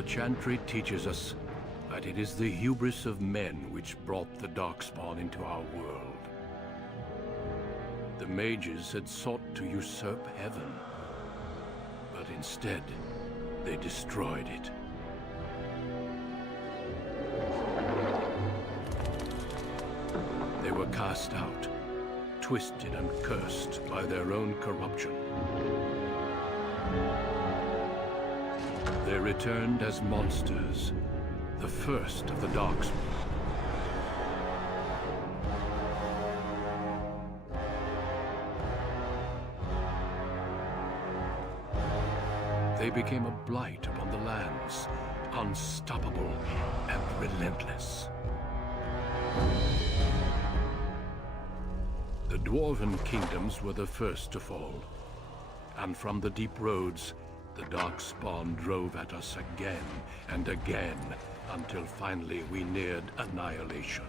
The chantry teaches us that it is the hubris of men which brought the Darkspawn into our world. The mages had sought to usurp heaven, but instead, they destroyed it. They were cast out, twisted and cursed by their own corruption. They returned as monsters, the first of the Darkspawn. They became a blight upon the lands, unstoppable and relentless. The Dwarven kingdoms were the first to fall, and from the deep roads, the Darkspawn drove at us again and again, until finally we neared annihilation.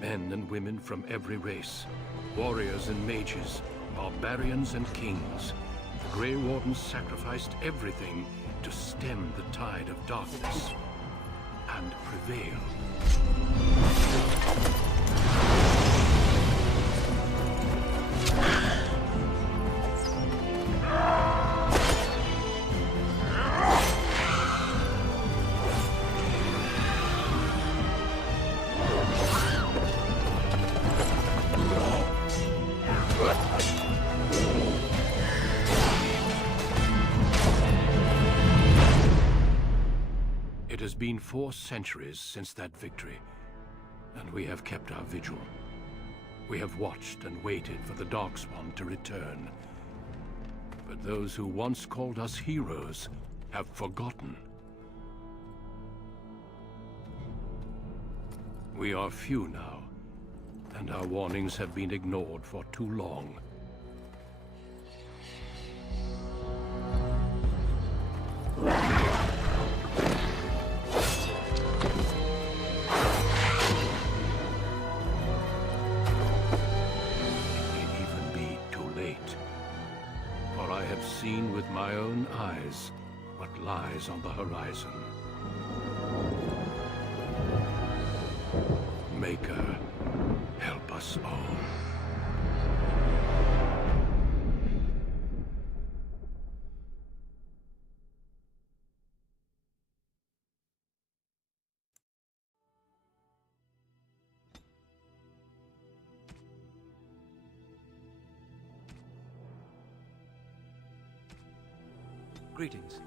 Men and women from every race, warriors and mages, barbarians and kings. The Grey Wardens sacrificed everything to stem the tide of darkness and prevail. It has been 4 centuries since that victory, and we have kept our vigil. We have watched and waited for the Darkspawn to return. But those who once called us heroes have forgotten. We are few now, and our warnings have been ignored for too long. Seen with my own eyes what lies on the horizon. Maker, help us all. Greetings.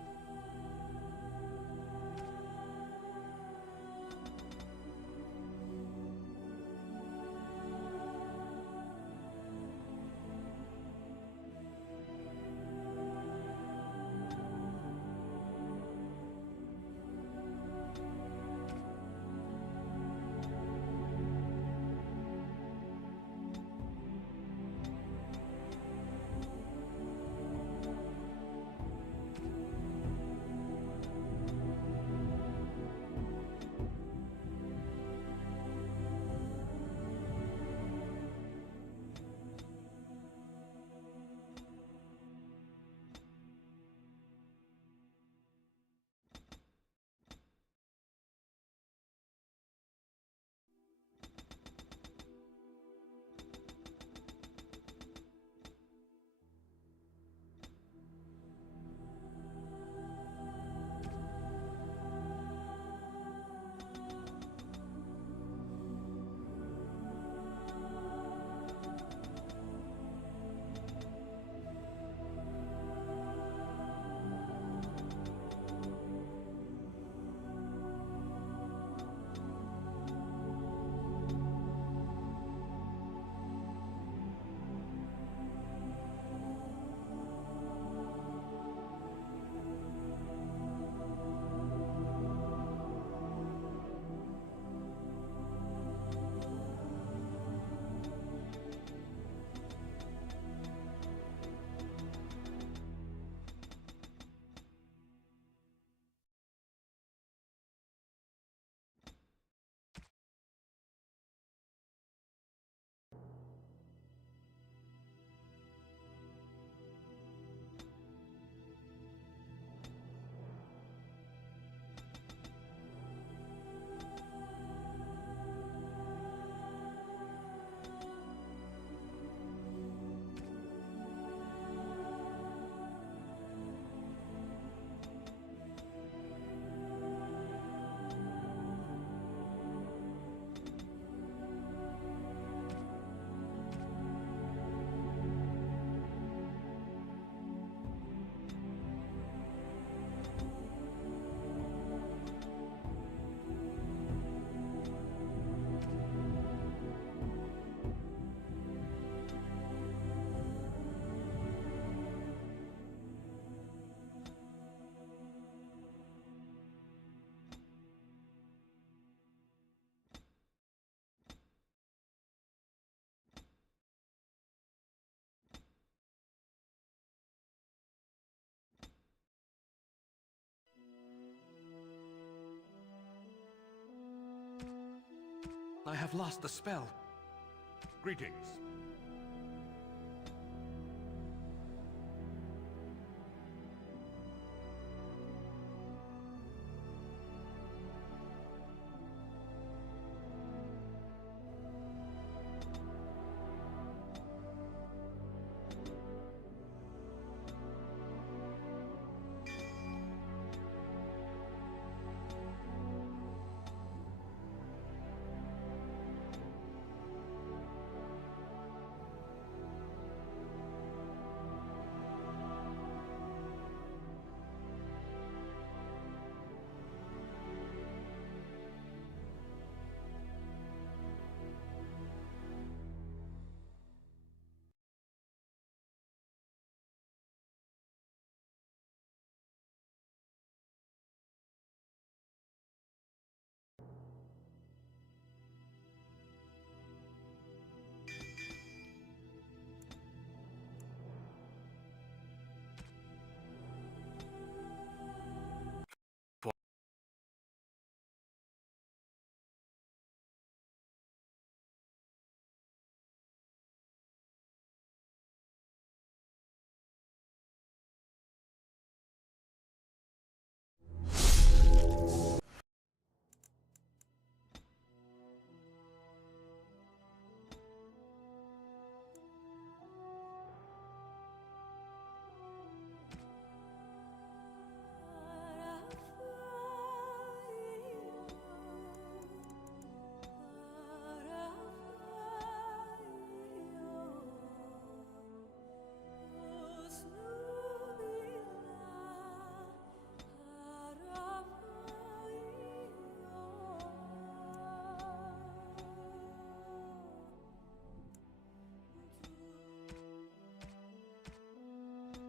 have lost the spell. Greetings.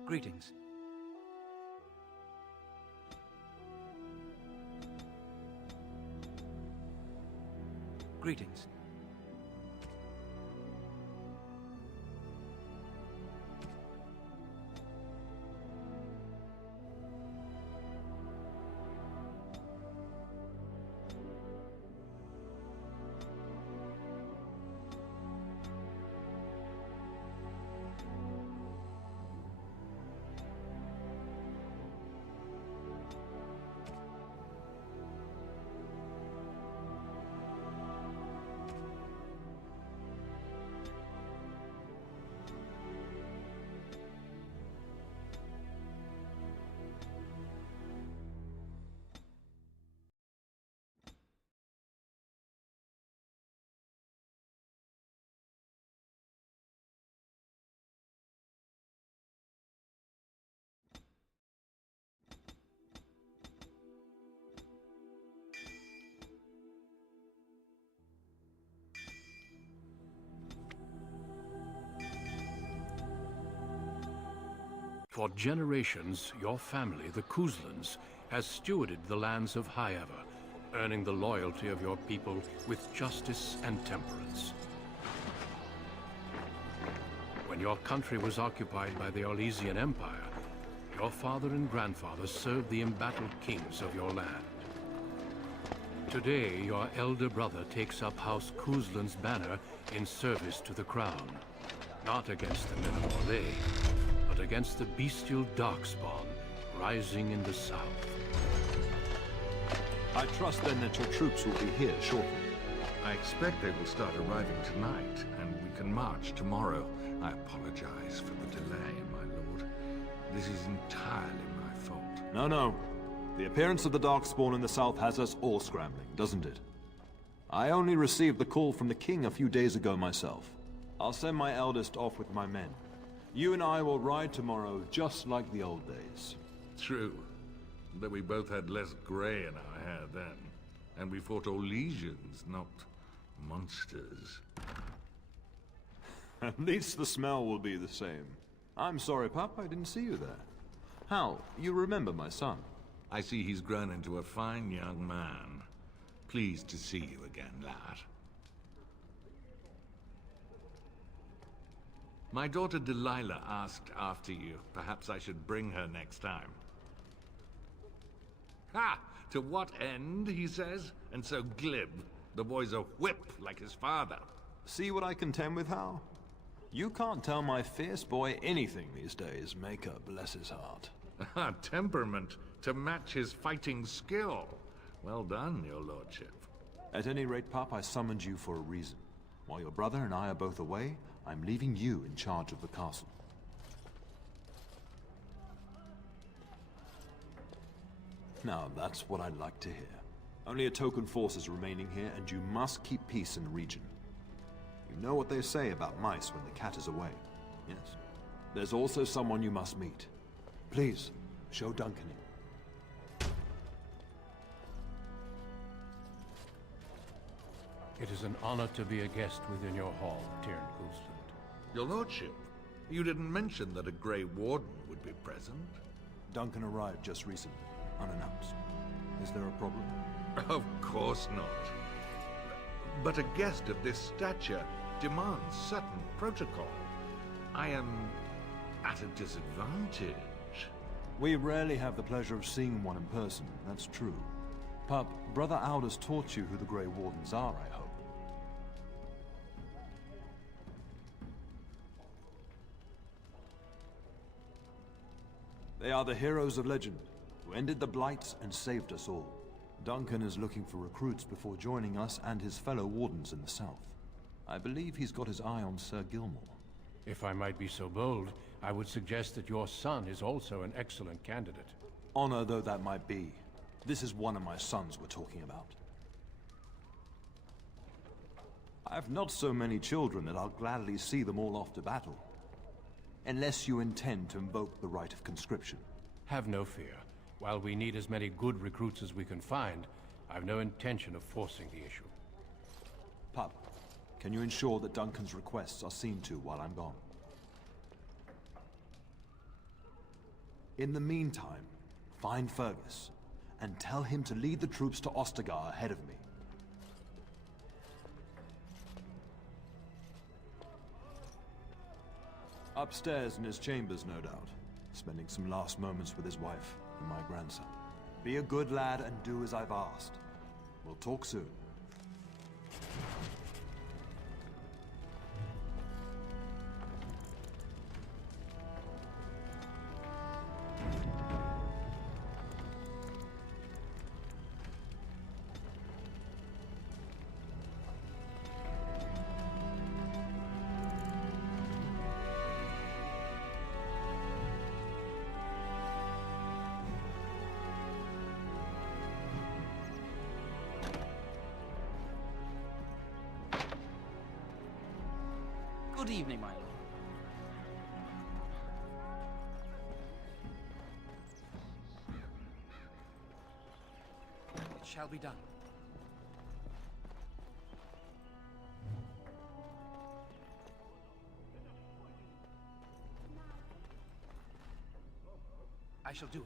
Greetings. Greetings. For generations, your family, the Kuzlans, has stewarded the lands of Highever, earning the loyalty of your people with justice and temperance. When your country was occupied by the Orlesian Empire, your father and grandfather served the embattled kings of your land. Today, your elder brother takes up House Kuzlan's banner in service to the crown, not against the men of Orlais, but against the bestial Darkspawn rising in the south. I trust then that your troops will be here shortly. I expect they will start arriving tonight, and we can march tomorrow. I apologize for the delay, my lord. This is entirely my fault. No. The appearance of the Darkspawn in the south has us all scrambling, doesn't it? I only received the call from the king a few days ago myself. I'll send my eldest off with my men. You and I will ride tomorrow just like the old days. True. But we both had less gray in our hair then. And we fought Orlesians, not monsters. At least the smell will be the same. I'm sorry, Pup, I didn't see you there. Hal, you remember my son? I see he's grown into a fine young man. Pleased to see you again, lad. My daughter Delilah asked after you. Perhaps I should bring her next time. Ha! To what end, he says, and so glib. The boy's a whip like his father. See what I contend with, Hal? You can't tell my fierce boy anything these days, Maker bless his heart. Temperament to match his fighting skill. Well done, your lordship. At any rate, Pup, I summoned you for a reason. While your brother and I are both away, I'm leaving you in charge of the castle. Now, that's what I'd like to hear. Only a token force is remaining here, and you must keep peace in the region. You know what they say about mice when the cat is away. Yes. There's also someone you must meet. Please, show Duncan in. It is an honor to be a guest within your hall, Tyrant Gulsland. Your lordship, you didn't mention that a Grey Warden would be present. Duncan arrived just recently, unannounced. Is there a problem? Of course not. But a guest of this stature demands certain protocol. I am at a disadvantage. We rarely have the pleasure of seeing one in person, that's true. Pup, Brother Aldous taught you who the Grey Wardens are, I hope. They are the heroes of legend, who ended the Blights and saved us all. Duncan is looking for recruits before joining us and his fellow Wardens in the south. I believe he's got his eye on Sir Gilmore. If I might be so bold, I would suggest that your son is also an excellent candidate. Honor though that might be, this is one of my sons we're talking about. I have not so many children that I'll gladly see them all off to battle. Unless you intend to invoke the right of conscription. Have no fear. While we need as many good recruits as we can find, I've no intention of forcing the issue. Pup, can you ensure that Duncan's requests are seen to while I'm gone? In the meantime, find Fergus, and tell him to lead the troops to Ostagar ahead of me. Upstairs in his chambers, no doubt, spending some last moments with his wife and my grandson. Be a good lad and do as I've asked. We'll talk soon. Good evening, my lord. It shall be done. I shall do it.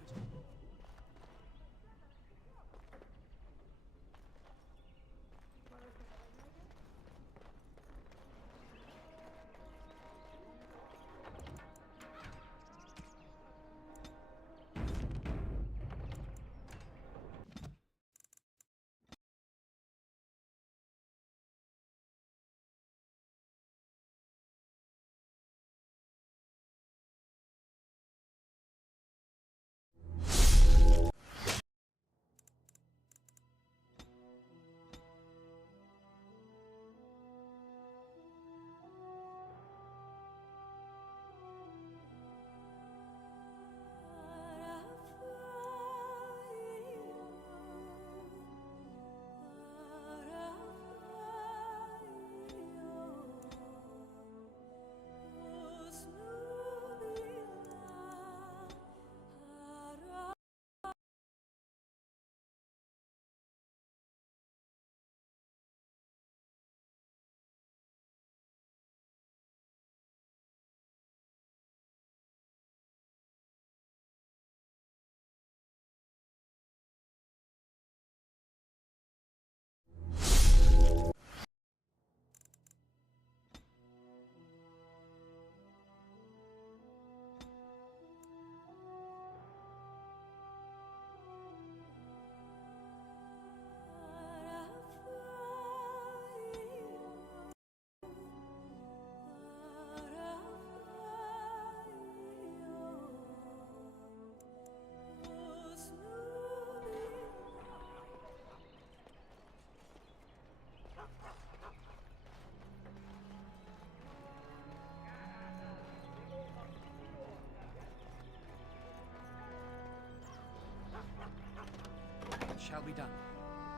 shall be done.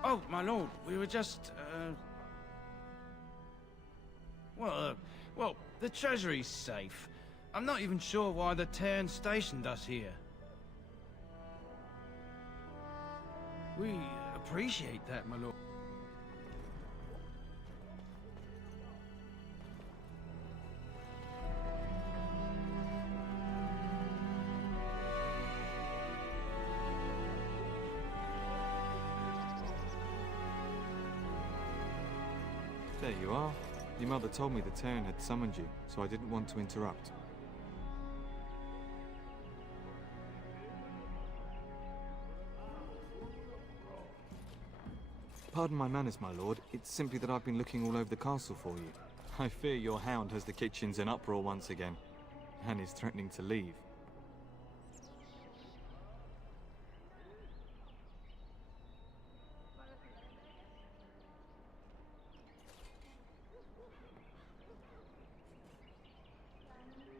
Oh, my lord, we were just, well, the treasury's safe. I'm not even sure why the Cairn stationed us here. We appreciate that, my lord. There you are. Your mother told me the Cairn had summoned you, so I didn't want to interrupt. Pardon my manners, my lord. It's simply that I've been looking all over the castle for you. I fear your hound has the kitchens in uproar once again, and is threatening to leave.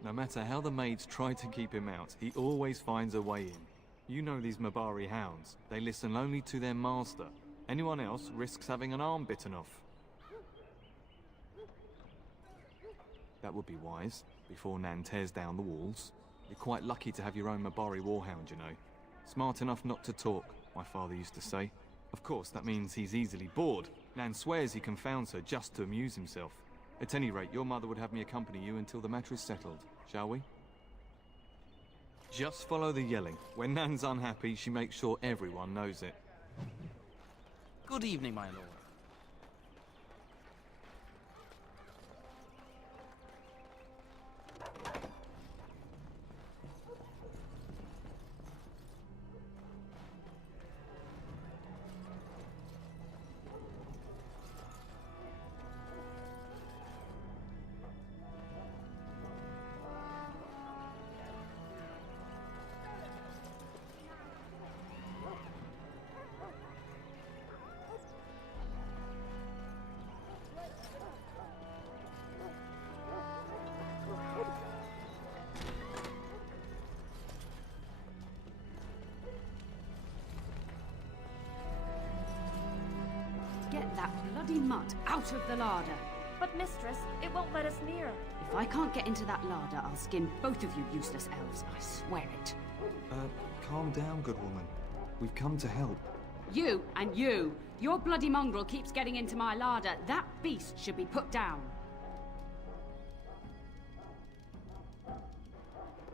No matter how the maids try to keep him out, he always finds a way in. You know these Mabari hounds. They listen only to their master. Anyone else risks having an arm bitten off. That would be wise, before Nan tears down the walls. You're quite lucky to have your own Mabari warhound, you know. Smart enough not to talk, my father used to say. Of course, that means he's easily bored. Nan swears he confounds her just to amuse himself. At any rate, your mother would have me accompany you until the matter is settled, shall we? Just follow the yelling. When Nan's unhappy, she makes sure everyone knows it. Good evening, my lord. Get that bloody mutt out of the larder. But mistress, it won't let us near. If I can't get into that larder, I'll skin both of you useless elves, I swear it. Calm down, good woman. We've come to help. You and you! Your bloody mongrel keeps getting into my larder. That beast should be put down.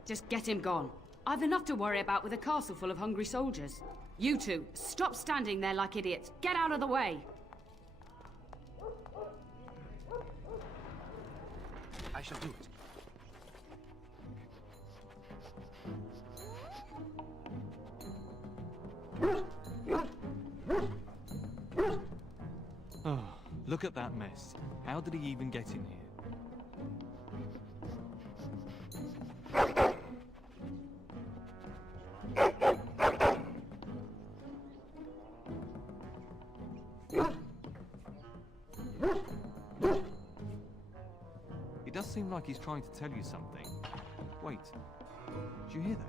Just get him gone. I've enough to worry about with a castle full of hungry soldiers. You two, stop standing there like idiots. Get out of the way! I shall do it. Oh, look at that mess. How did he even get in here? It does seem like he's trying to tell you something. Wait, did you hear that?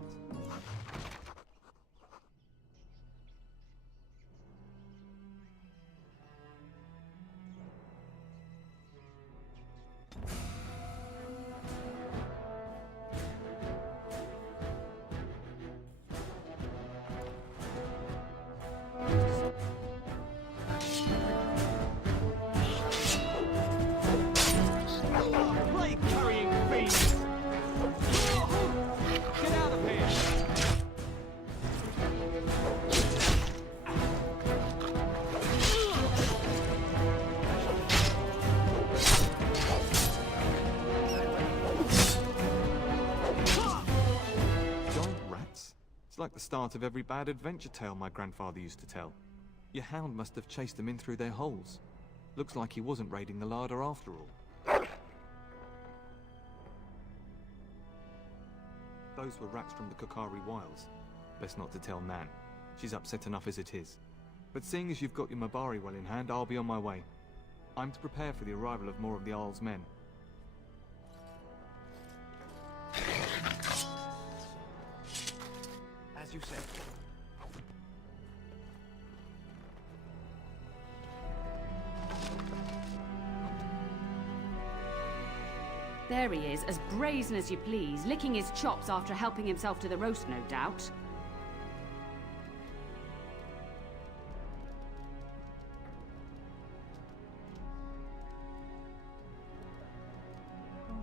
Like the start of every bad adventure tale my grandfather used to tell. Your hound must have chased them in through their holes. Looks like he wasn't raiding the larder after all. Those were rats from the Kokari Wilds. Best not to tell Nan. She's upset enough as it is. But seeing as you've got your Mabari well in hand, I'll be on my way. I'm to prepare for the arrival of more of the Isle's men. As you say. There he is, as brazen as you please, licking his chops after helping himself to the roast, no doubt.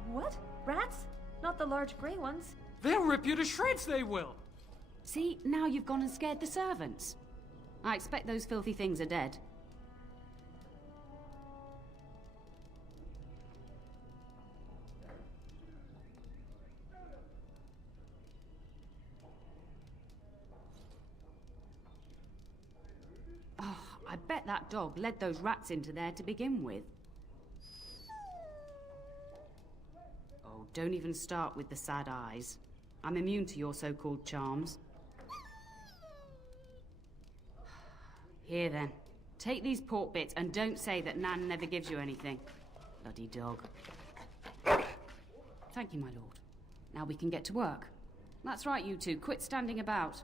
What? Rats? Not the large grey ones. They'll rip you to shreds, they will! See, now you've gone and scared the servants. I expect those filthy things are dead. Oh, I bet that dog led those rats into there to begin with. Oh, don't even start with the sad eyes. I'm immune to your so-called charms. Here then, take these pork bits and don't say that Nan never gives you anything. Bloody dog. Thank you, my lord. Now we can get to work. That's right, you two. Quit standing about.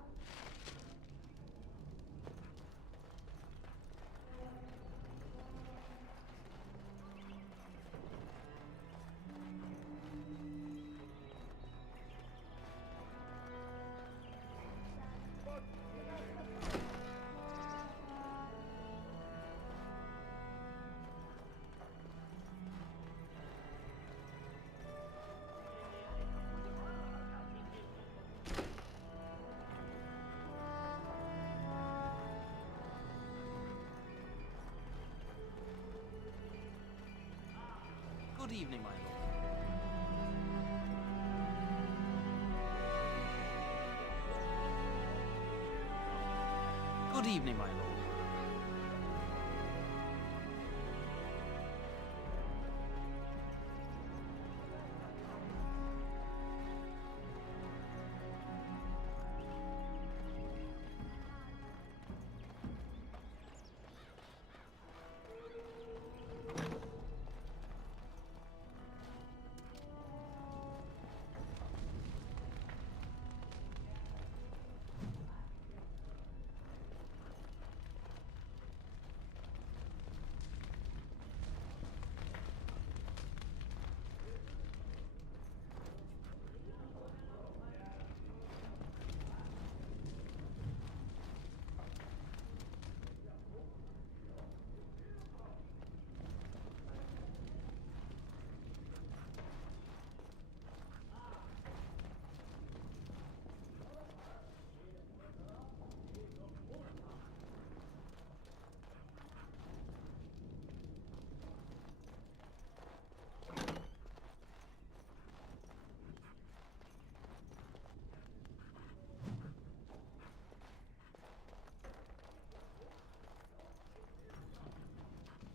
Good evening, my lord. Good evening, my lord.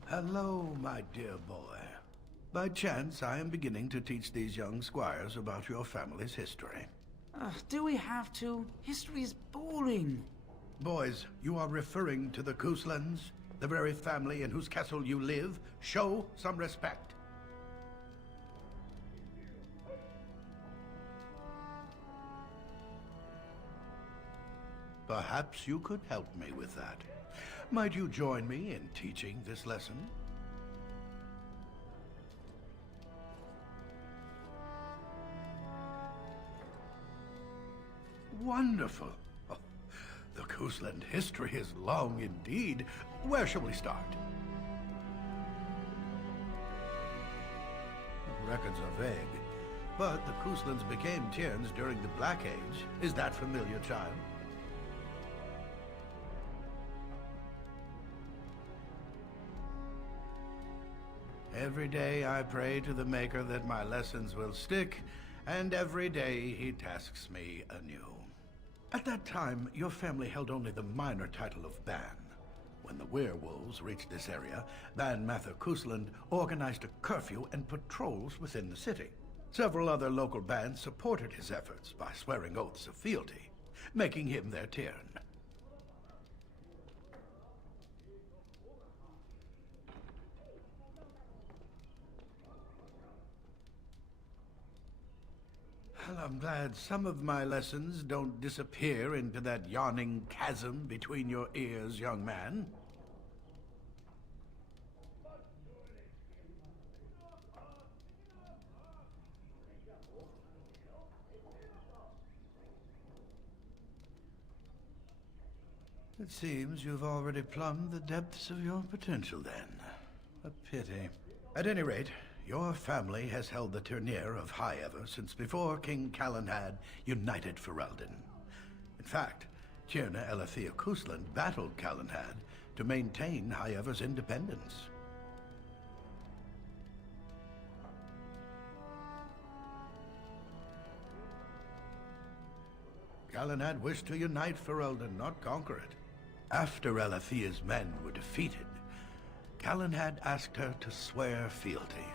Hello, my dear boy. By chance, I am beginning to teach these young squires about your family's history. Do we have to? History is boring. Boys, you are referring to the Couslands, the very family in whose castle you live. Show some respect. Perhaps you could help me with that. Might you join me in teaching this lesson? Wonderful. Oh, the Cousland history is long indeed. Where shall we start? Records are vague, but the Couslands became Tierns during the Black Age. Is that familiar, child? Every day I pray to the Maker that my lessons will stick, and every day he tasks me anew. At that time, your family held only the minor title of Ban. When the werewolves reached this area, Ban Mather Cousland organized a curfew and patrols within the city. Several other local bands supported his efforts by swearing oaths of fealty, making him their Tiern. Well, I'm glad some of my lessons don't disappear into that yawning chasm between your ears, young man. It seems you've already plumbed the depths of your potential then. A pity. At any rate, your family has held the Tourneur of High Ever since before King Calenhad united Ferelden. In fact, Tierna Elethea Kusland battled Calenhad to maintain High Ever's independence. Calenhad wished to unite Ferelden, not conquer it. After Elethea's men were defeated, Calenhad asked her to swear fealty.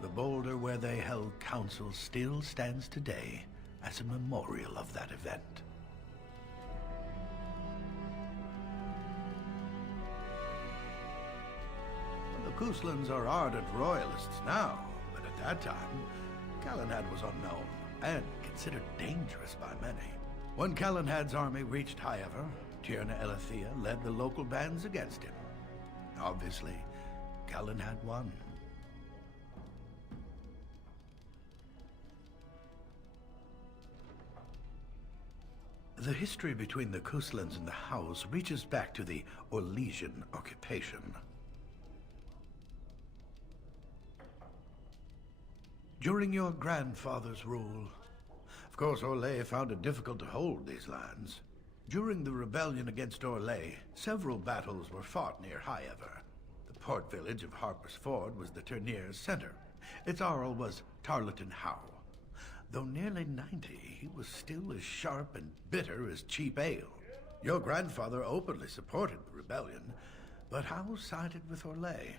The boulder where they held council still stands today as a memorial of that event. The Kuslands are ardent royalists now, but at that time, Calenhad was unknown and considered dangerous by many. When Calenhad's army reached High Ever, Tierna Elethea led the local bands against him. Obviously, Calenhad won. The history between the Kuslands and the House reaches back to the Orlesian occupation. During your grandfather's rule, of course, Orlais found it difficult to hold these lands. During the rebellion against Orlais, several battles were fought near High Ever. The port village of Harper's Ford was the Tourneur's center. Its Arl was Tarleton Howe. Though nearly 90, he was still as sharp and bitter as cheap ale. Your grandfather openly supported the rebellion, but Howe sided with Orlais.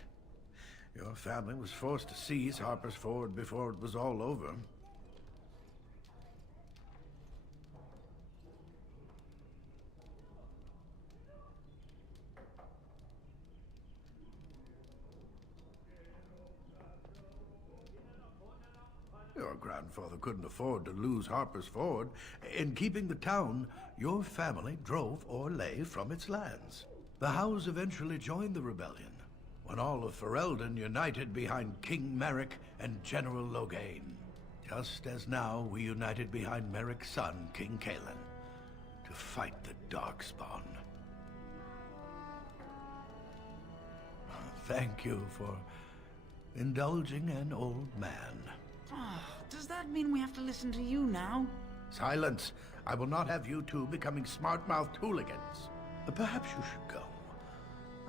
Your family was forced to seize Harper's Ford before it was all over. Your grandfather couldn't afford to lose Harper's Ford. In keeping the town, your family drove Orlais from its lands. The Howes eventually joined the rebellion, when all of Ferelden united behind King Merrick and General Loghain. Just as now we united behind Merrick's son, King Cailan, to fight the Darkspawn. Thank you for indulging an old man. Oh, does that mean we have to listen to you now? Silence! I will not have you two becoming smart-mouthed hooligans. Perhaps you should go.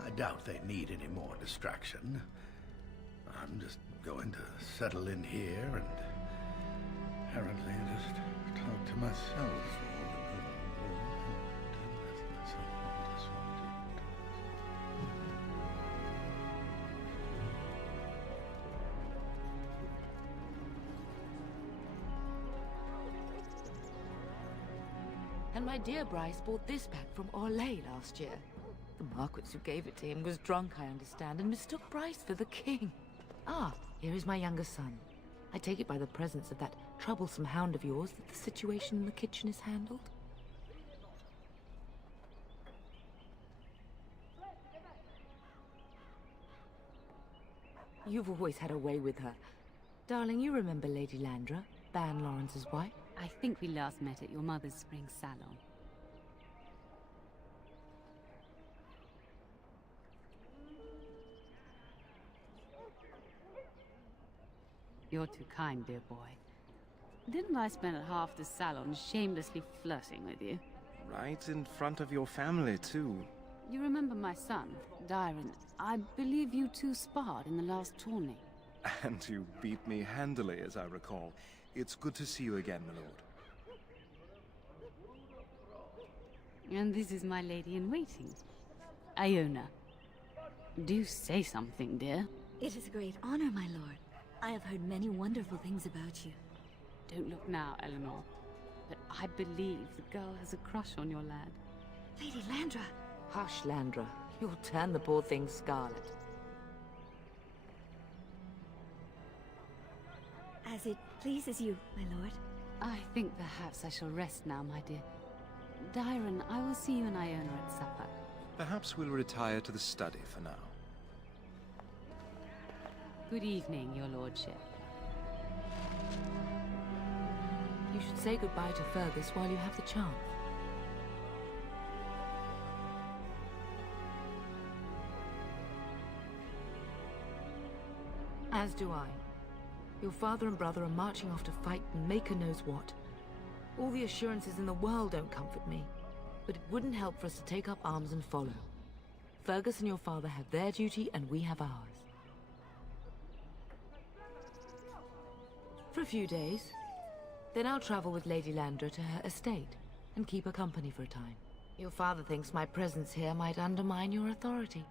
I doubt they need any more distraction. I'm just going to settle in here and apparently just talk to myself. And my dear Bryce bought this back from Orlais last year. The Marquis who gave it to him was drunk, I understand, and mistook Bryce for the king. Ah, here is my younger son. I take it by the presence of that troublesome hound of yours that the situation in the kitchen is handled? You've always had a way with her. Darling, you remember Lady Landra, Ban Lawrence's wife? I think we last met at your mother's spring salon. You're too kind, dear boy. Didn't I spend half the salon shamelessly flirting with you? Right in front of your family, too. You remember my son, Dyron. I believe you two sparred in the last tourney. And you beat me handily, as I recall. It's good to see you again, my lord. And this is my lady-in-waiting, Iona. Do say something, dear. It is a great honor, my lord. I have heard many wonderful things about you. Don't look now, Eleanor. But I believe the girl has a crush on your lad. Lady Landra! Hush, Landra. You'll turn the poor thing scarlet. As it pleases you, my lord. I think perhaps I shall rest now, my dear. Dyron, I will see you and Iona at supper. Perhaps we'll retire to the study for now. Good evening, your lordship. You should say goodbye to Fergus while you have the chance. do I. Your father and brother are marching off to fight and Maker knows what. All the assurances in the world don't comfort me, but it wouldn't help for us to take up arms and follow. Fergus and your father have their duty and we have ours. For a few days. Then I'll travel with Lady Landra to her estate and keep her company for a time. Your father thinks my presence here might undermine your authority.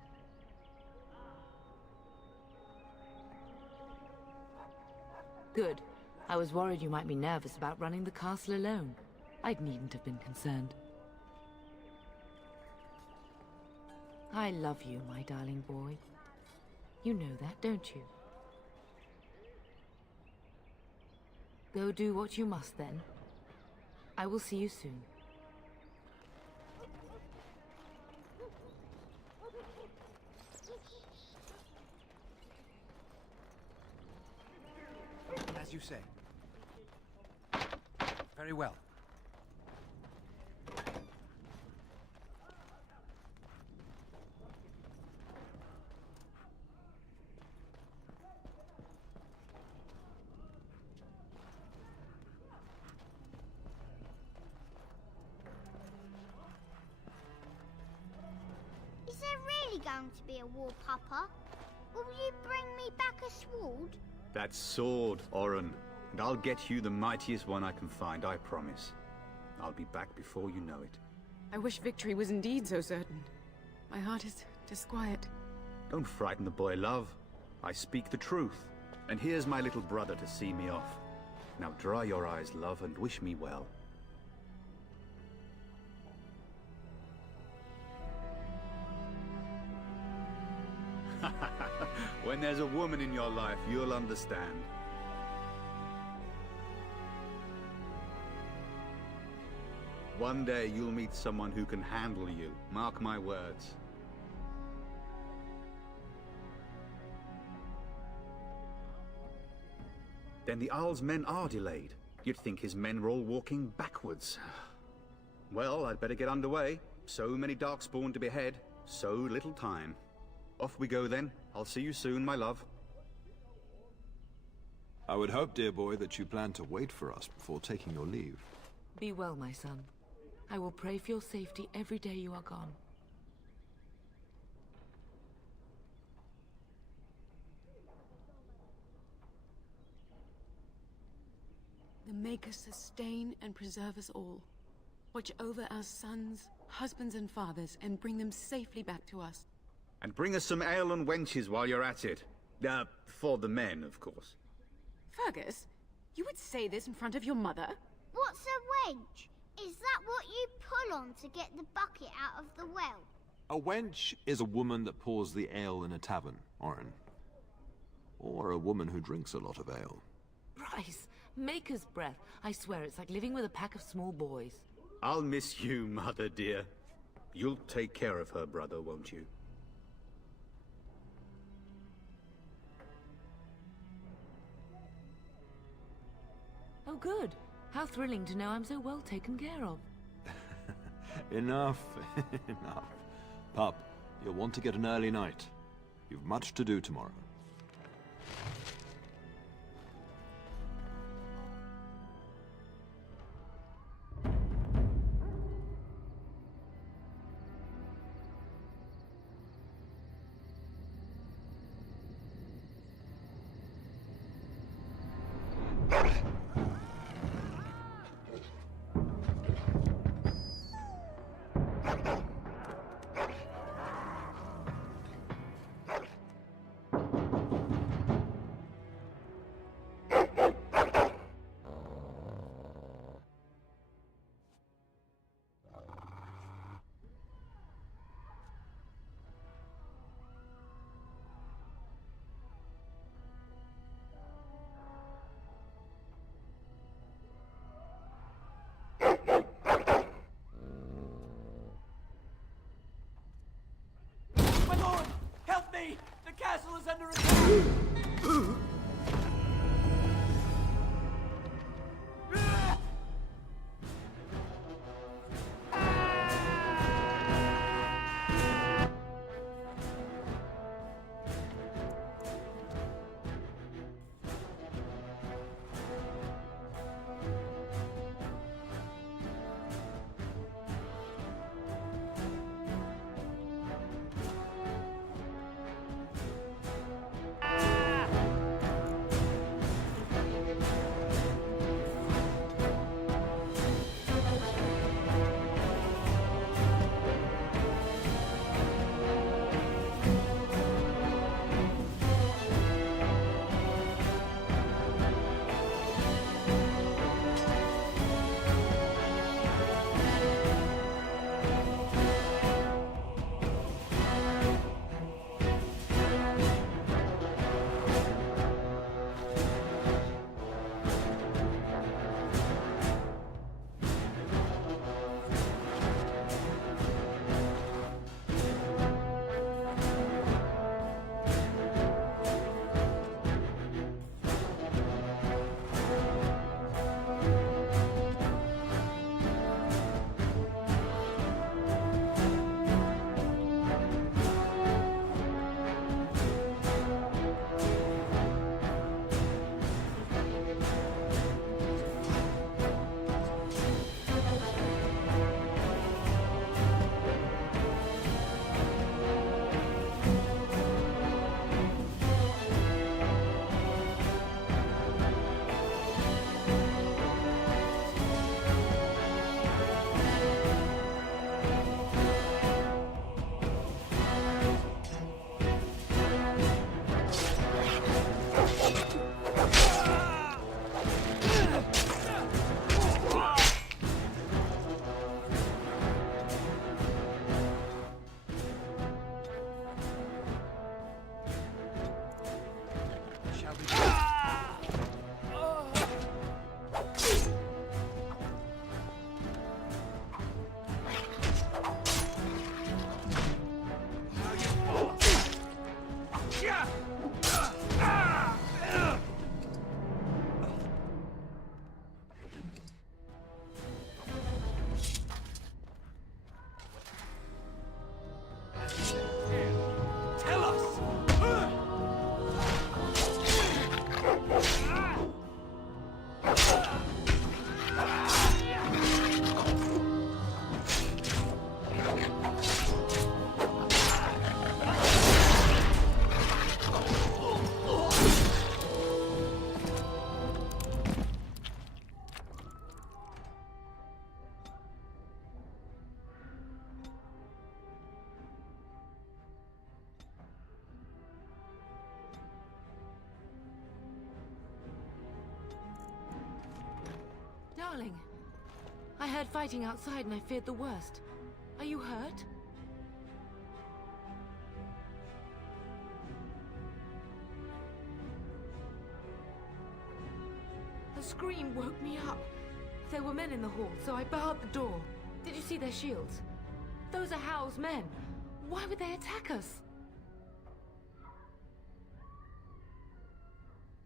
Good. I was worried you might be nervous about running the castle alone. I needn't have been concerned. I love you, my darling boy. You know that, don't you? Go do what you must, then. I will see you soon. As you say. Very well. Is there really going to be a war, Papa? Will you bring me back a sword? That sword, Oren. And I'll get you the mightiest one I can find, I promise. I'll be back before you know it. I wish victory was indeed so certain. My heart is disquiet. Don't frighten the boy, love. I speak the truth. And here's my little brother to see me off. Now dry your eyes, love, and wish me well. When there's a woman in your life, you'll understand. One day you'll meet someone who can handle you. Mark my words. Then the Owl's men are delayed. You'd think his men were all walking backwards. Well, I'd better get underway. So many Darkspawn to behead, so little time. Off we go then. I'll see you soon, my love. I would hope, dear boy, that you plan to wait for us before taking your leave. Be well, my son. I will pray for your safety every day you are gone. The Maker sustain and preserve us all. Watch over our sons, husbands and fathers, and bring them safely back to us. And bring us some ale and wenches while you're at it. For the men, of course. Fergus, you would say this in front of your mother? What's a wench? Is that what you pull on to get the bucket out of the well? A wench is a woman that pours the ale in a tavern, Oren. Or a woman who drinks a lot of ale. Bryce, Maker's breath. I swear it's like living with a pack of small boys. I'll miss you, mother dear. You'll take care of her, brother, won't you? Oh, good. How thrilling to know I'm so well taken care of. Enough, enough. Pup, you'll want to get an early night. You've much to do tomorrow. Darling, I heard fighting outside and I feared the worst. Are you hurt? A scream woke me up. There were men in the hall, so I barred the door. Did you see their shields? Those are Hal's men. Why would they attack us?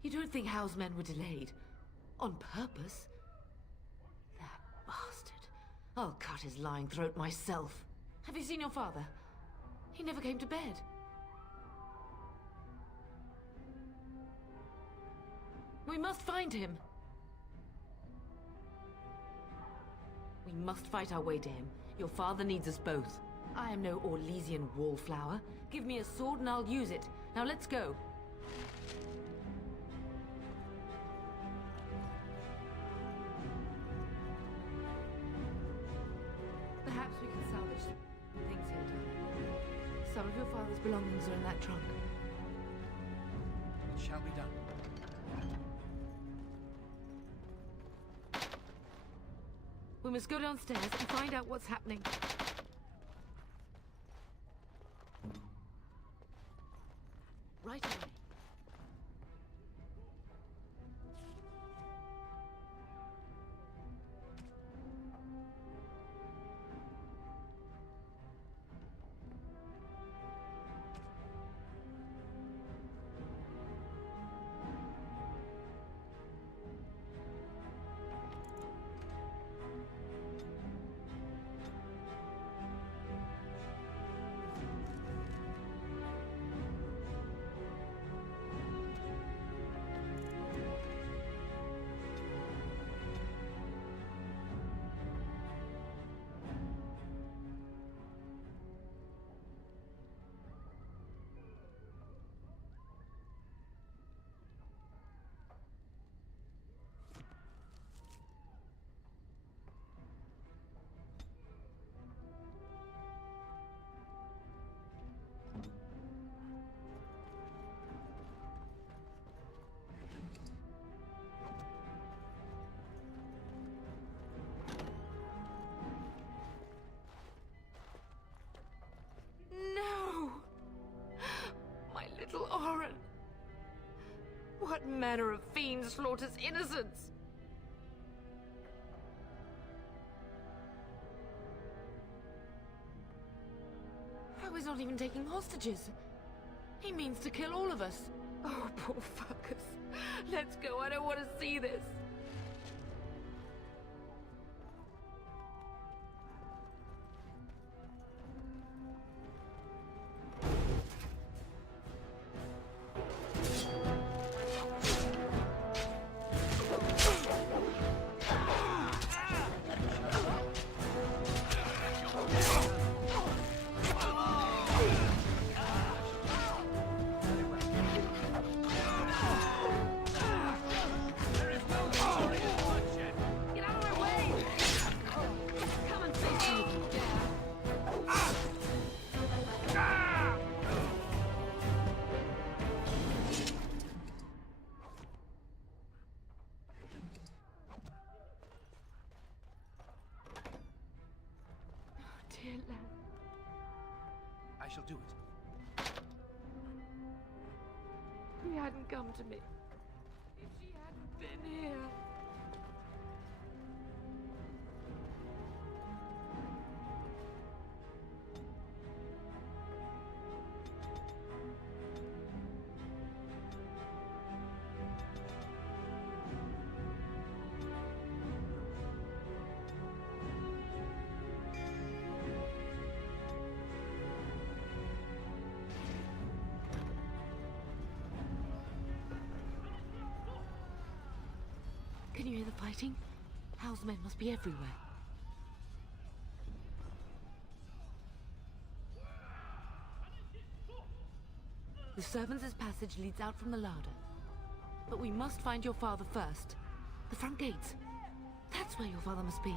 You don't think Hal's men were delayed? On purpose? That bastard. I'll cut his lying throat myself. Have you seen your father? He never came to bed. We must find him. We must fight our way to him. Your father needs us both. I am no Orlesian wallflower. Give me a sword and I'll use it. Now let's go. Perhaps we can salvage things here, darling. Some of your father's belongings are in that trunk. It shall be done. We must go downstairs and find out what's happening. Right away. What manner of fiend slaughters innocents? How is not even taking hostages? He means to kill all of us. Oh, poor fuckers. Let's go, I don't want to see this. I shall do it. He hadn't come to me. If she hadn't been here. Can you hear the fighting? Hal's men must be everywhere. The servants' passage leads out from the larder. But we must find your father first. The front gates. That's where your father must be.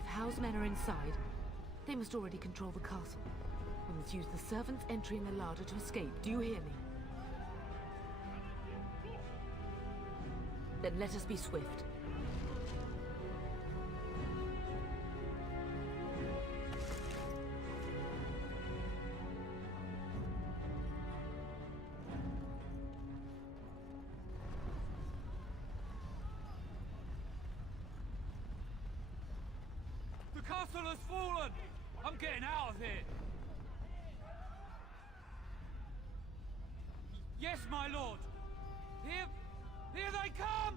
If Hal's men are inside, they must already control the castle. Darkspawn's used the servant's entry in the larder to escape. Do you hear me? Then let us be swift. The castle has fallen! I'm getting out of here! Yes, my lord! Here they come!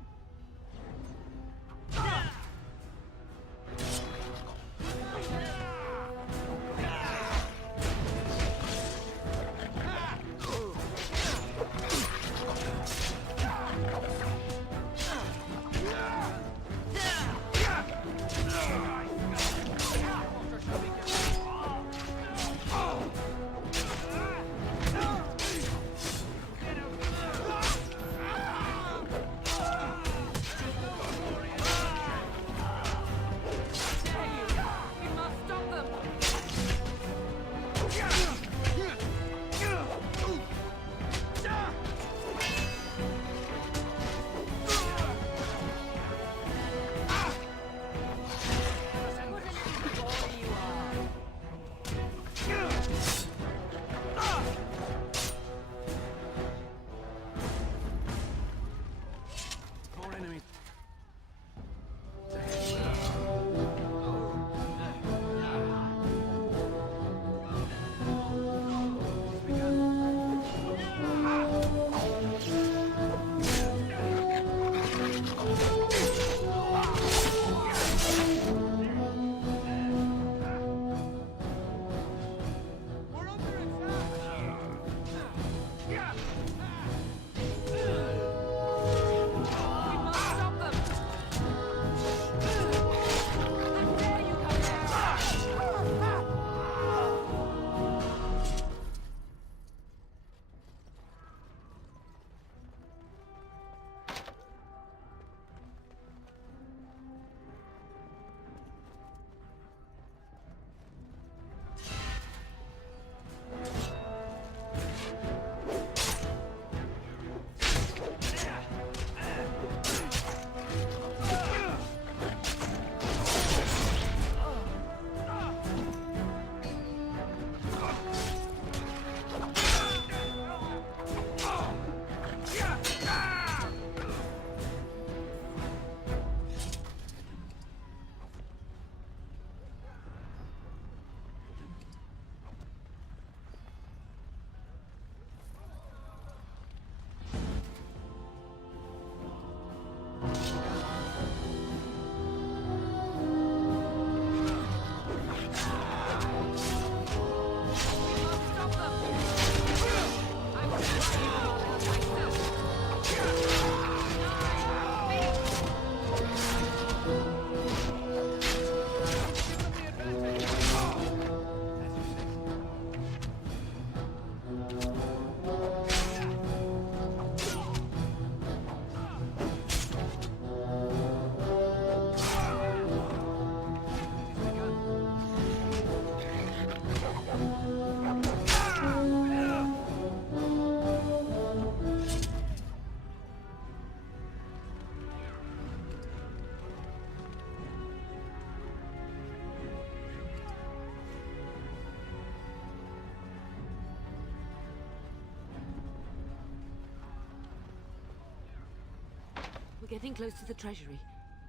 Getting close to the treasury.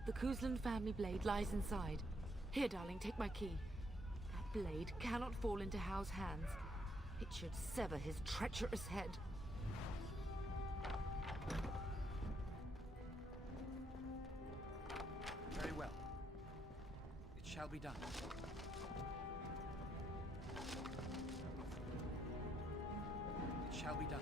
The Kuzlan family blade lies inside. Here, darling, take my key. That blade cannot fall into Hao's hands. It should sever his treacherous head. Very well. It shall be done. It shall be done.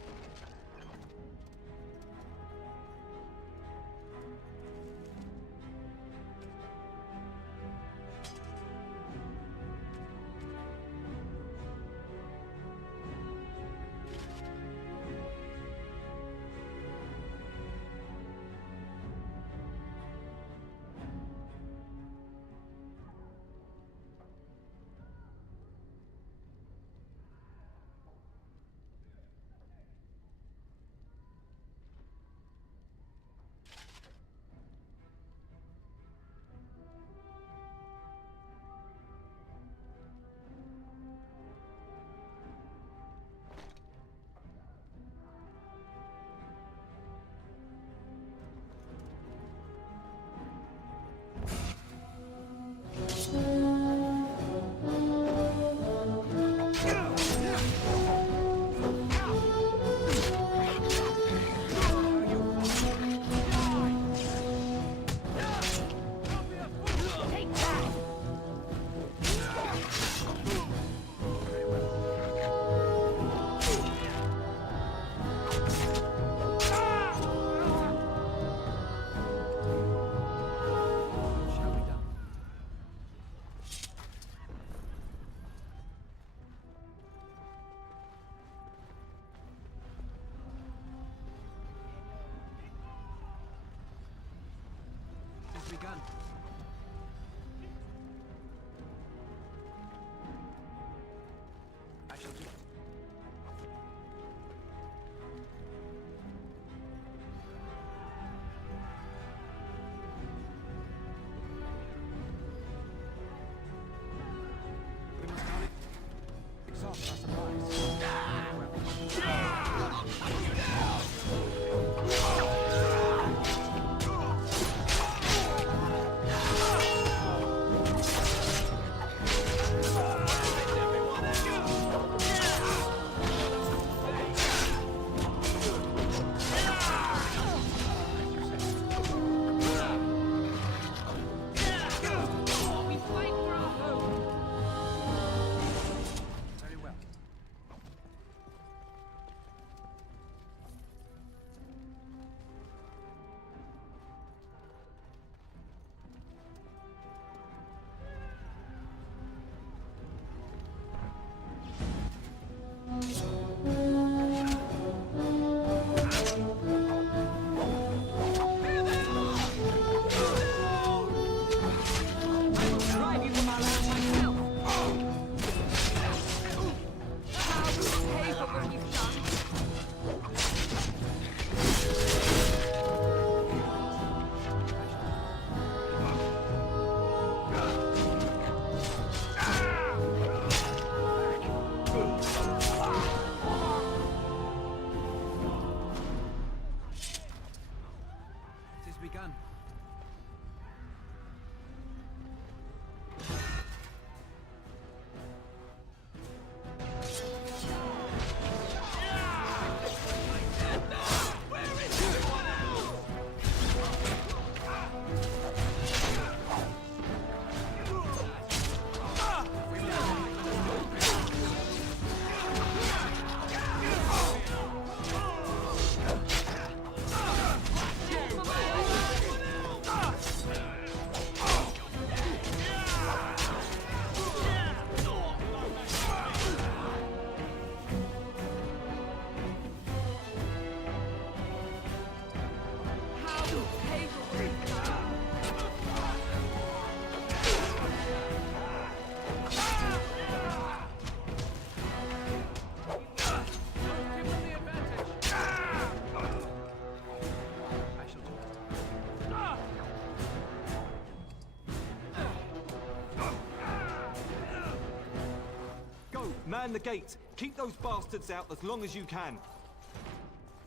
Man the gates! Keep those bastards out as long as you can!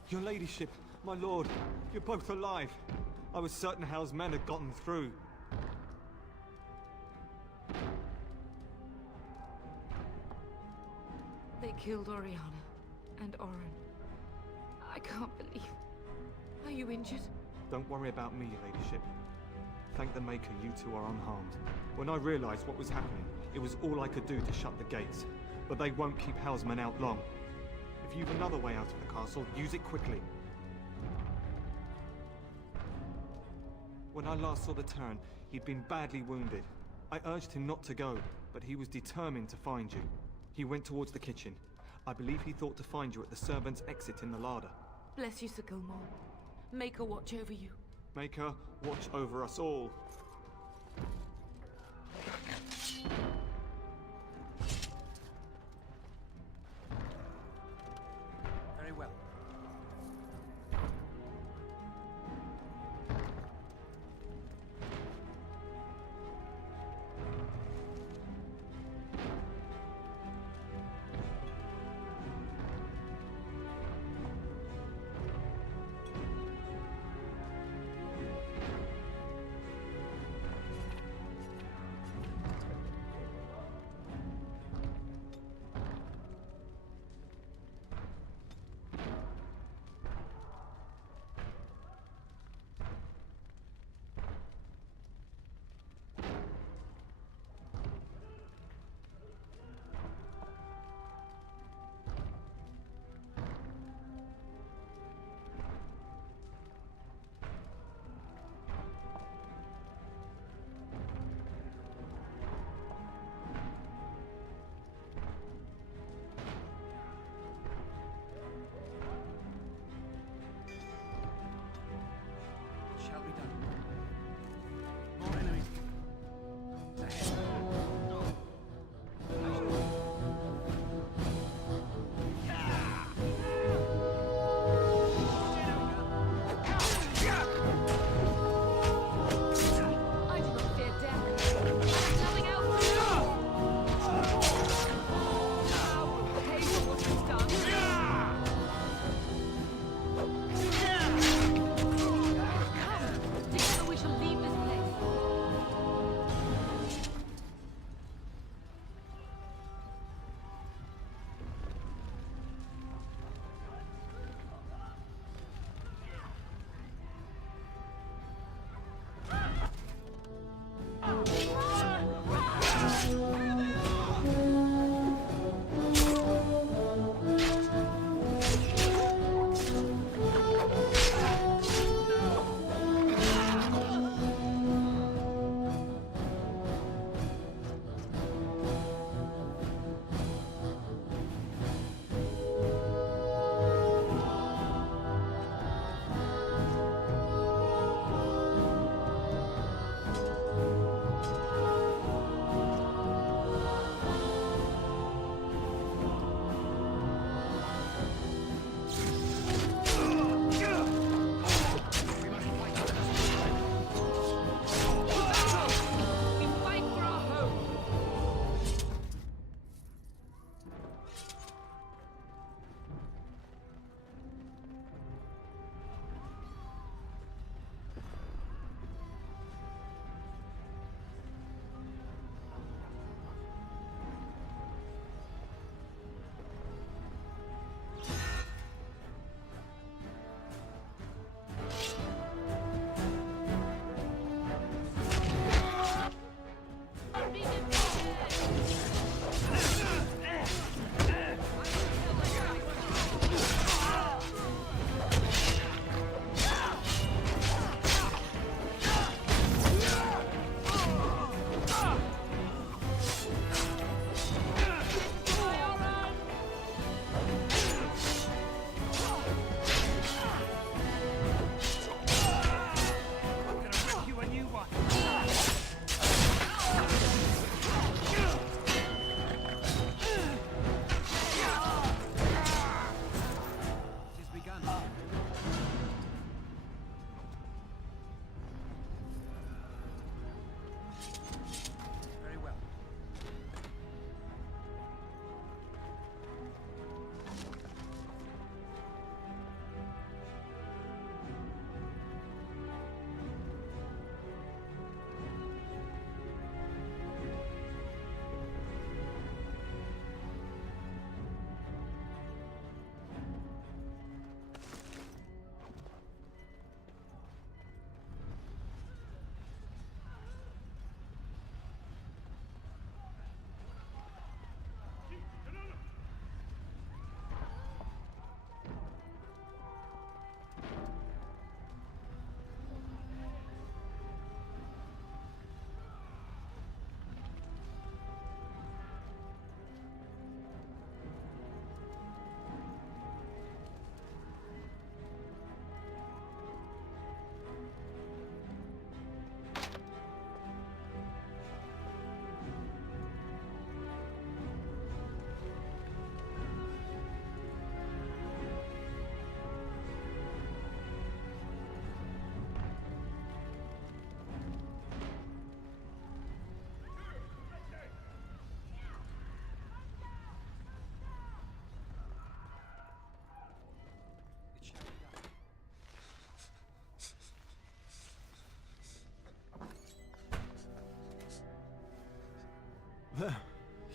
Your ladyship, my lord, you're both alive. I was certain Hal's men had gotten through. They killed Oriana and Oren. I can't believe... Are you injured? Don't worry about me, your ladyship. Thank the Maker you two are unharmed. When I realized what was happening, it was all I could do to shut the gates. But they won't keep Hal's men out long. If you've another way out of the castle, use it quickly. When I last saw the Terran, he'd been badly wounded. I urged him not to go, but he was determined to find you. He went towards the kitchen. I believe he thought to find you at the servants' exit in the larder. Bless you, Sir Gilmore. Make her watch over you. Make her watch over us all. Very well.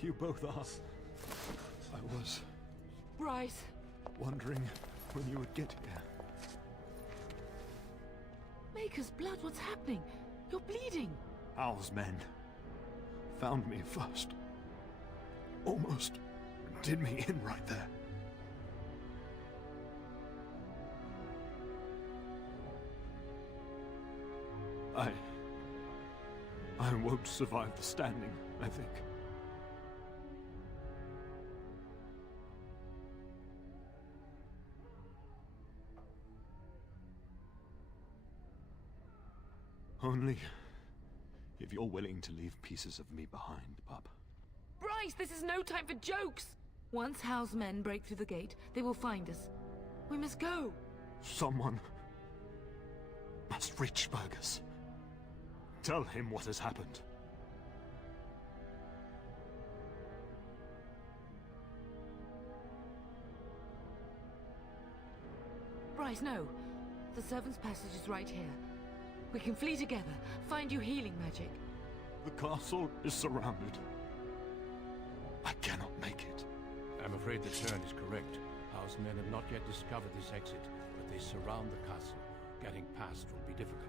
You both are. I was Bryce! wondering when you would get here. Maker's blood, what's happening? You're bleeding! Hal's men found me first. Almost did me in right there. I won't survive the standing, I think. Only if you're willing to leave pieces of me behind, pup. Bryce, this is no time for jokes! Once Hal's men break through the gate, they will find us. We must go. Someone must reach Fergus. Tell him what has happened. Bryce, no. The servant's passage is right here. We can flee together, find you healing magic. The castle is surrounded. I cannot make it. I'm afraid the turn is correct. House men have not yet discovered this exit, but they surround the castle. Getting past will be difficult.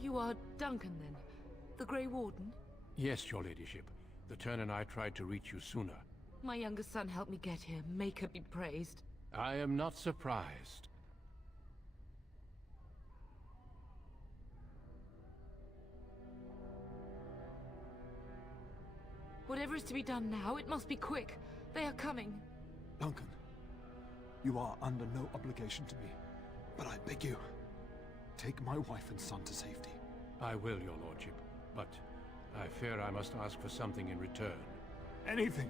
You are Duncan, then? The Grey Warden? Yes, your ladyship. The turn and I tried to reach you sooner. My younger son helped me get here. Make her be praised. I am not surprised. Whatever is to be done now, it must be quick. They are coming. Duncan, you are under no obligation to me, but I beg you, take my wife and son to safety. I will, your lordship, but I fear I must ask for something in return. Anything!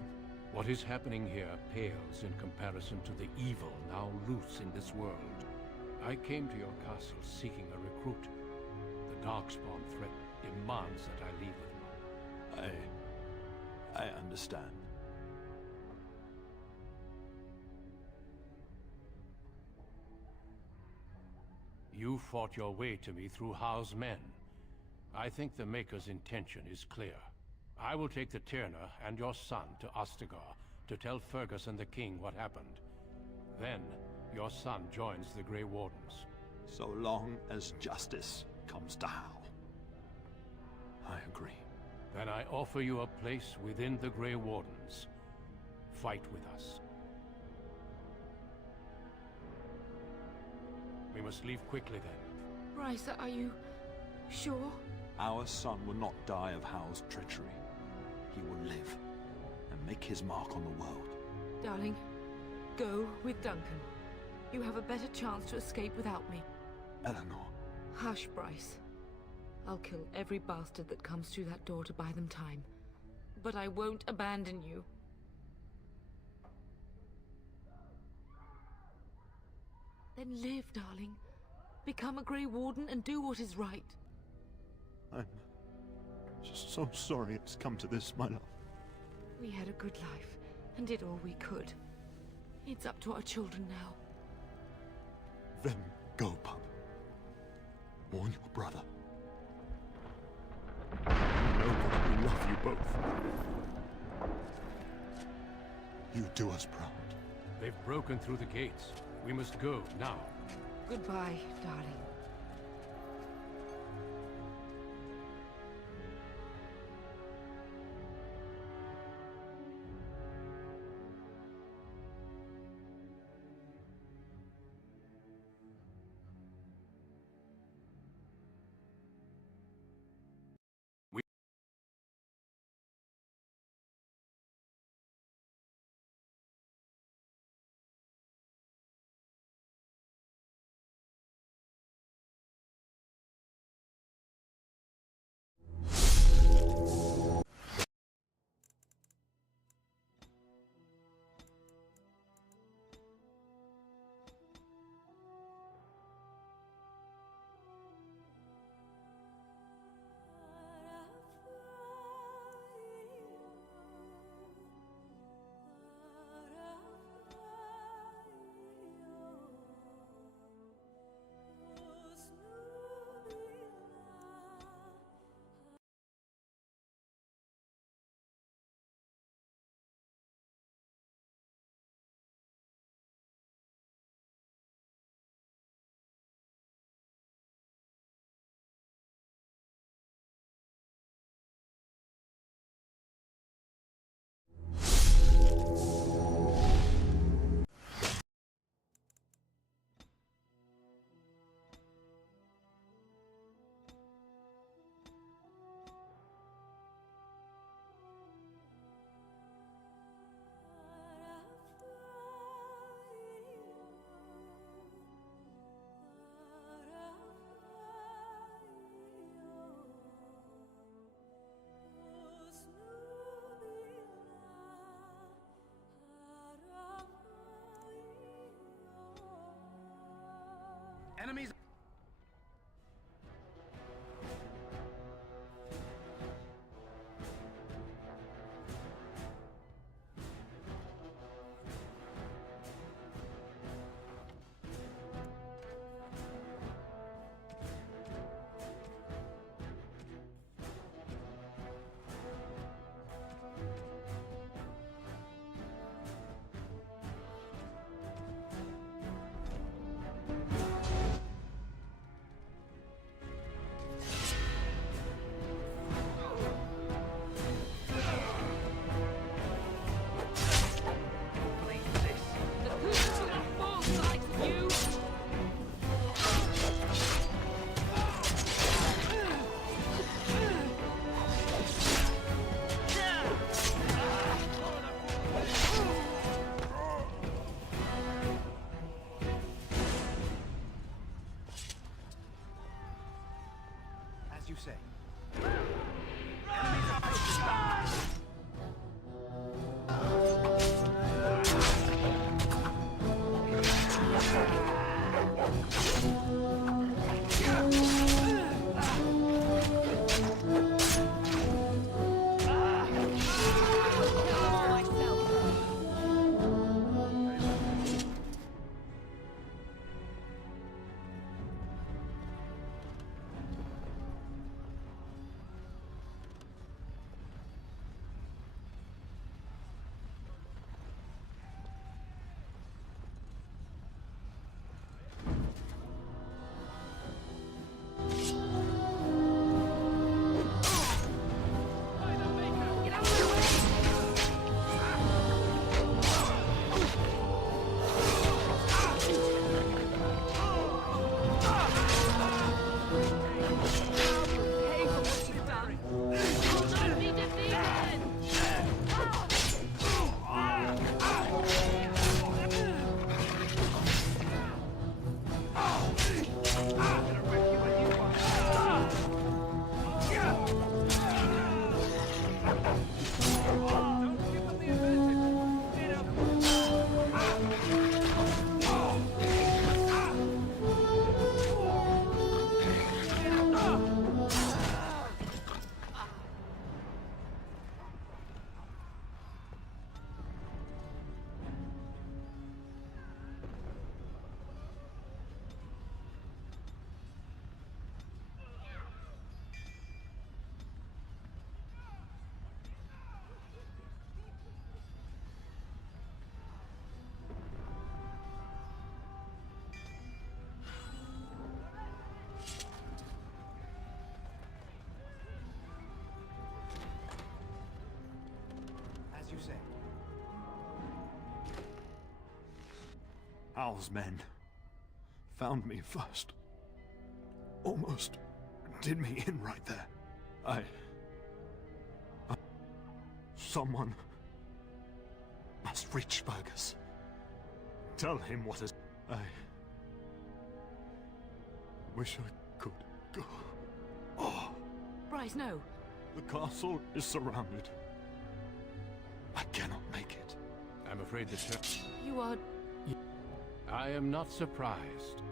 What is happening here pales in comparison to the evil now loose in this world. I came to your castle seeking a recruit. The Darkspawn threat demands that I leave with you. I understand. You fought your way to me through Howe's men. I think the Maker's intention is clear. I will take the Tyrna and your son to Ostagar to tell Fergus and the king what happened. Then, your son joins the Grey Wardens. So long as justice comes to Hal. I agree. Then I offer you a place within the Grey Wardens. Fight with us. We must leave quickly then. Bryce, are you sure? Our son will not die of Hal's treachery. He will live and make his mark on the world. Darling, go with Duncan. You have a better chance to escape without me. Eleanor. Hush, Bryce. I'll kill every bastard that comes through that door to buy them time. But I won't abandon you. Then live, darling. Become a Grey Warden and do what is right. I'm just so sorry it's come to this, my love. We had a good life and did all we could. It's up to our children now. Then go, pup. Warn your brother. You know that we love you both. You do us proud. They've broken through the gates. We must go, now. Goodbye, darling. say. As you say. Al's men found me first. Almost did me in right there. Someone must reach Fergus. Tell him what is... I wish I could go. Oh. Bryce, no. The castle is surrounded. I cannot make it. I'm afraid the You are... I am not surprised.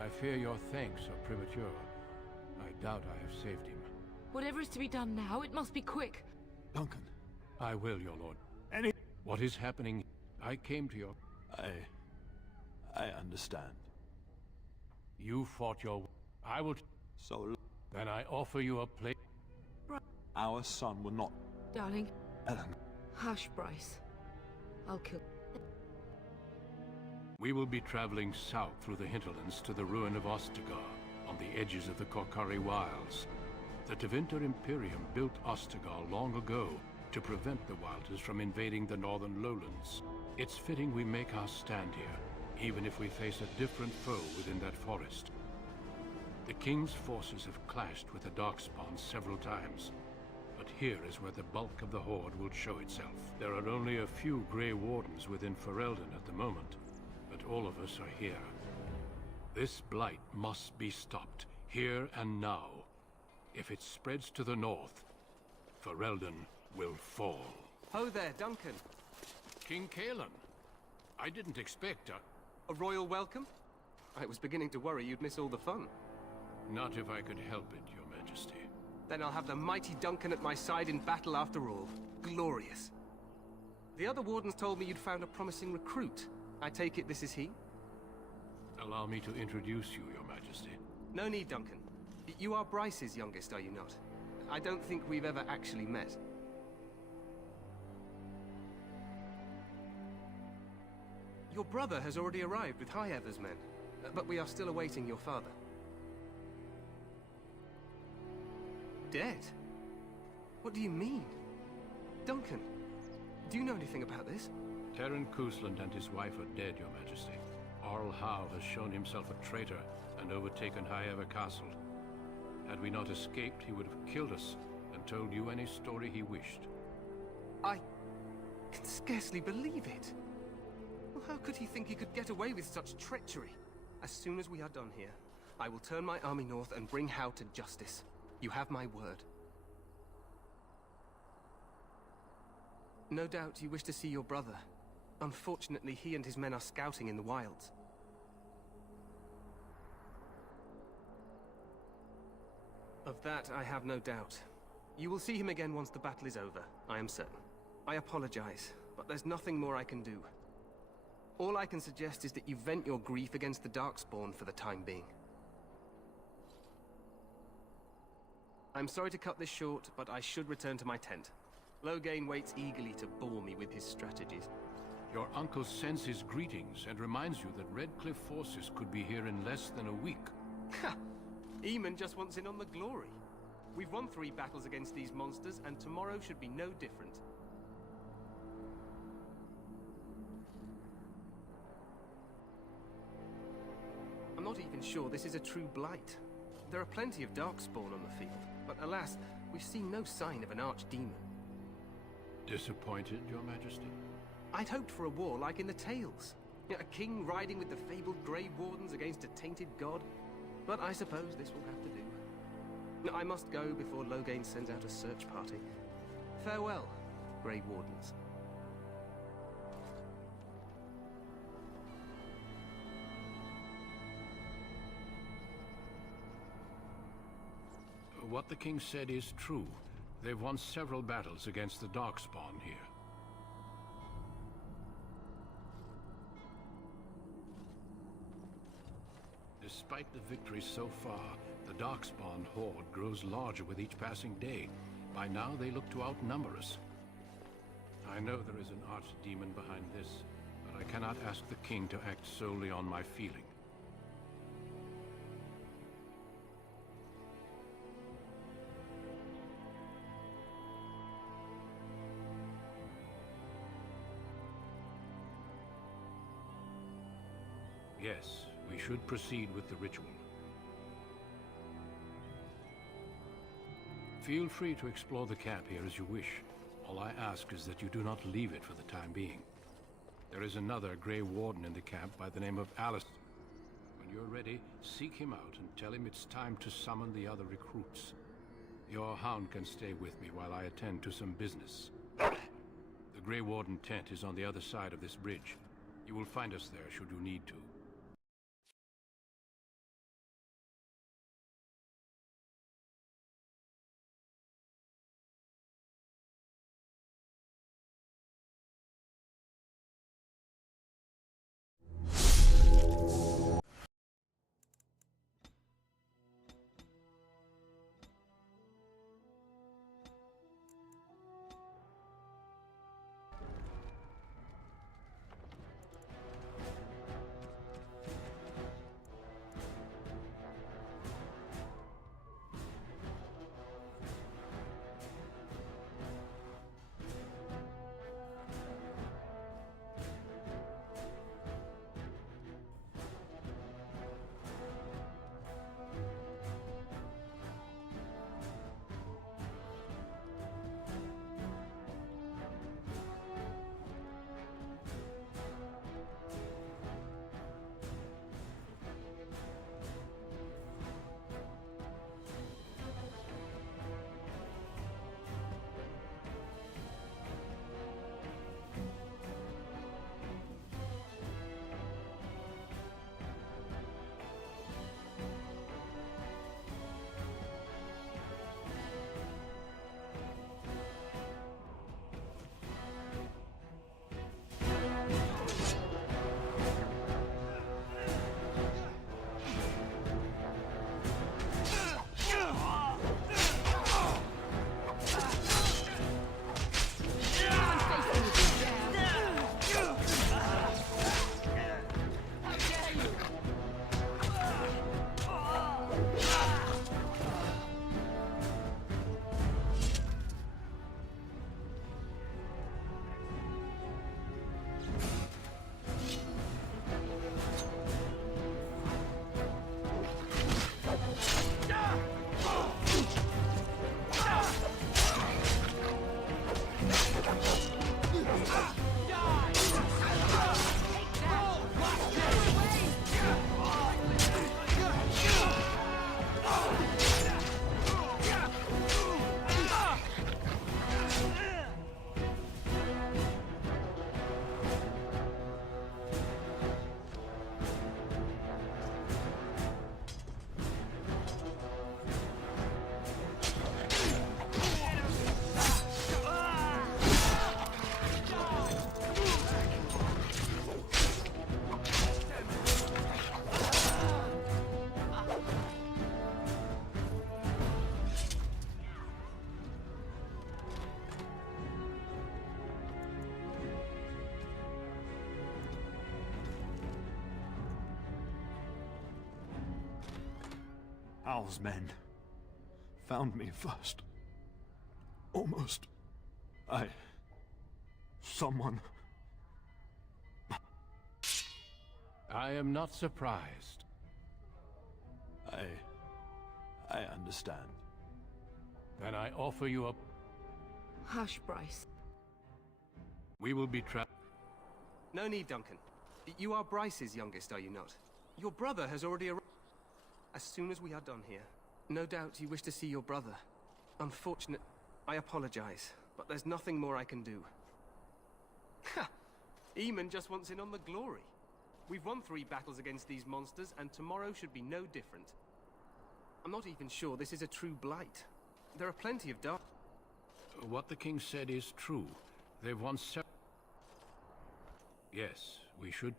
I fear your thanks are premature. I doubt I have saved him. Whatever is to be done now, it must be quick. Duncan. I will, your lord. What is happening? I came to your... I understand. You fought your... I will... So... Then I offer you a place... Our son will not... Darling. Ellen. Hush, Bryce. I'll kill... We will be traveling south through the hinterlands to the ruin of Ostagar, on the edges of the Korkari Wilds. The Tevinter Imperium built Ostagar long ago to prevent the Wilders from invading the northern lowlands. It's fitting we make our stand here, even if we face a different foe within that forest. The King's forces have clashed with the Darkspawn several times, but here is where the bulk of the Horde will show itself. There are only a few Grey Wardens within Ferelden at the moment, but all of us are here. This blight must be stopped, here and now. If it spreads to the north, Ferelden will fall. Ho there, Duncan. King Kaelan. I didn't expect a... A royal welcome? I was beginning to worry you'd miss all the fun. Not if I could help it, your majesty. Then I'll have the mighty Duncan at my side in battle after all. Glorious. The other wardens told me you'd found a promising recruit. I take it this is he? Allow me to introduce you, your majesty. No need, Duncan. You are Bryce's youngest, are you not? I don't think we've ever actually met. Your brother has already arrived with High-Ever's men, but we are still awaiting your father. Dead? What do you mean? Duncan, do you know anything about this? Terran Cousland and his wife are dead, your majesty. Arl Howe has shown himself a traitor and overtaken High-Ever Castle. Had we not escaped, he would have killed us and told you any story he wished. I can scarcely believe it. Well, how could he think he could get away with such treachery? As soon as we are done here, I will turn my army north and bring Howe to justice. You have my word. No doubt you wish to see your brother. Unfortunately, he and his men are scouting in the wilds. Of that, I have no doubt. You will see him again once the battle is over, I am certain. I apologize, but there's nothing more I can do. All I can suggest is that you vent your grief against the Darkspawn for the time being. I'm sorry to cut this short, but I should return to my tent. Loghain waits eagerly to bore me with his strategies. Your uncle sends his greetings and reminds you that Redcliffe forces could be here in less than a week. Ha! Eamon just wants in on the glory. We've won 3 battles against these monsters, and tomorrow should be no different. I'm not even sure this is a true blight. There are plenty of Darkspawn on the field, but alas, we've seen no sign of an archdemon. Disappointed, Your Majesty? I'd hoped for a war like in the tales. A king riding with the fabled Grey Wardens against a tainted god. But I suppose this will have to do. I must go before Loghain sends out a search party. Farewell, Grey Wardens. What the king said is true. They've won several battles against the Darkspawn here. Despite the victories so far, the Darkspawn horde grows larger with each passing day. By now, they look to outnumber us. I know there is an archdemon behind this, but I cannot ask the king to act solely on my feeling. Yes, we should proceed with the ritual. Feel free to explore the camp here as you wish. All I ask is that you do not leave it for the time being. There is another Grey Warden in the camp by the name of Alistair. When you're ready, seek him out and tell him it's time to summon the other recruits. Your hound can stay with me while I attend to some business. The Grey Warden tent is on the other side of this bridge. You will find us there should you need to. Al's men found me first. Almost. Someone... I am not surprised. I understand. Then I offer you a... Hush, Bryce. We will be trapped. No need, Duncan. You are Bryce's youngest, are you not? Your brother has already arrived. As soon as we are done here, no doubt you wish to see your brother. Unfortunate... I apologize, but there's nothing more I can do. Ha! Eamon just wants in on the glory. We've won 3 battles against these monsters, and tomorrow should be no different. I'm not even sure this is a true blight. There are plenty of dark... What the king said is true. They've won several... Yes, we should...